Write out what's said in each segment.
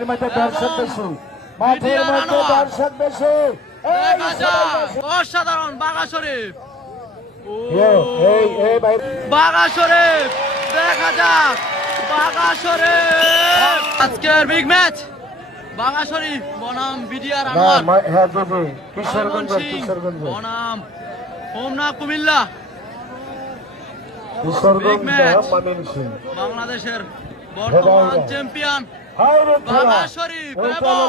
মাঠের মধ্যে দর্শক বেশি, মাঠের মধ্যে দর্শক বেশি। অসাধারণ বাঘা শরীফ, বাঘা শরীফ দেখা যাক। বাঘা শরীফ আজকের বিগ ম্যাচ। বাঘা শরীফ বনাম বিডিআর আনোয়ার, বনাম হোমনা কুমিল্লা। বিগ ম্যাচ, বাংলাদেশের বর্তমান চ্যাম্পিয়ন বাঘা শরীফ এবং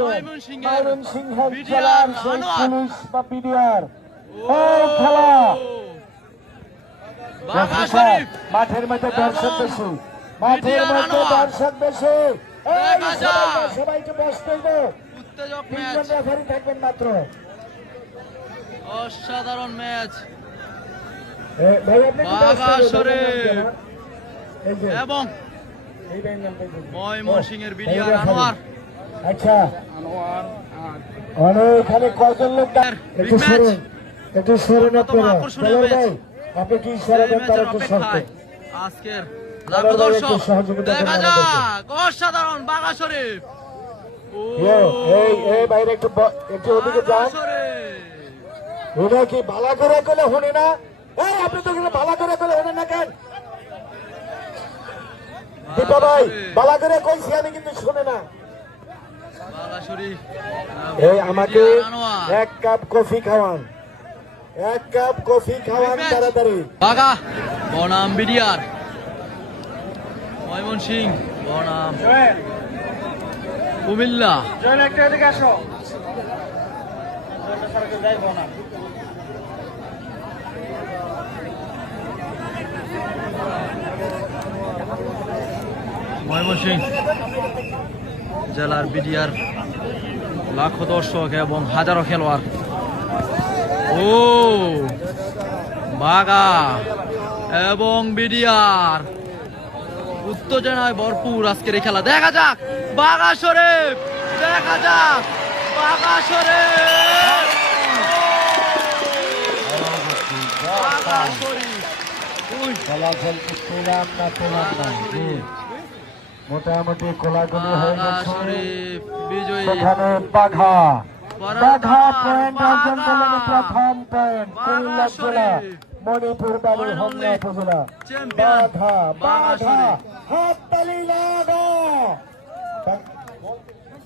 ময়মনসিংহের বিডিআর আনোয়ার। বাঘা শরীফ মাঠের মধ্যে দর্শক বেশি, মাঠের মধ্যে দর্শক বেশি। সবাইকে বসতে উত্তেজক ম্যাচ, থাকবেন মাত্র। অসাধারণ ম্যাচ। বাঘা শরীফ এবং ময়মনসিংহের বিডিআর আনোয়ার। আচ্ছা, এখানে কজন লোক একটু সরুন, একটু সরুন আপনারা। আপনি কি সরবেন তার একটু সরতে। আজকের লাখো দর্শক দেখা যাক। অসাধারণ বাঘা শরীফ। এই বাইরে একটু ওদিকে যান। ওটা কি বালা করে গেলে হনে না? এই আপনি তো বালা করে গেলে হনে না কেন? দীপা ভাই বালা করে কইছি আমি, কিন্তু শুনে না। এই আমাকে এক কাপ কফি খাওয়ান, এক কাপ কফি খাওয়ান তাড়াতাড়ি। বাঘা বনাম বিডিআর, ময়মনসিংহ বনাম কুমিল্লা। ময়মনসিংহ জেলার বিডিআর লাখো দর্শক এবং হাজারো খেলোয়াড়। ও বাঘা এবং বিডিআর উত্তেজনায় ভরপুর আজকের এই খেলা। দেখা যাক বাঘা শরীফ, দেখা যাক বাঘা শরীফ। বাঘা শরীফ মোটামুটি কোলাগুলি হয়ে গেছে। বিজয়ী সেখানে বাঘা পয়েন্ট অর্জন করলেন, প্রথম পয়েন্ট কুমিল্লা জেলা, মণিপুর বাড়ি, হোমনা উপজেলা। বাঘা হাততালি লাগা।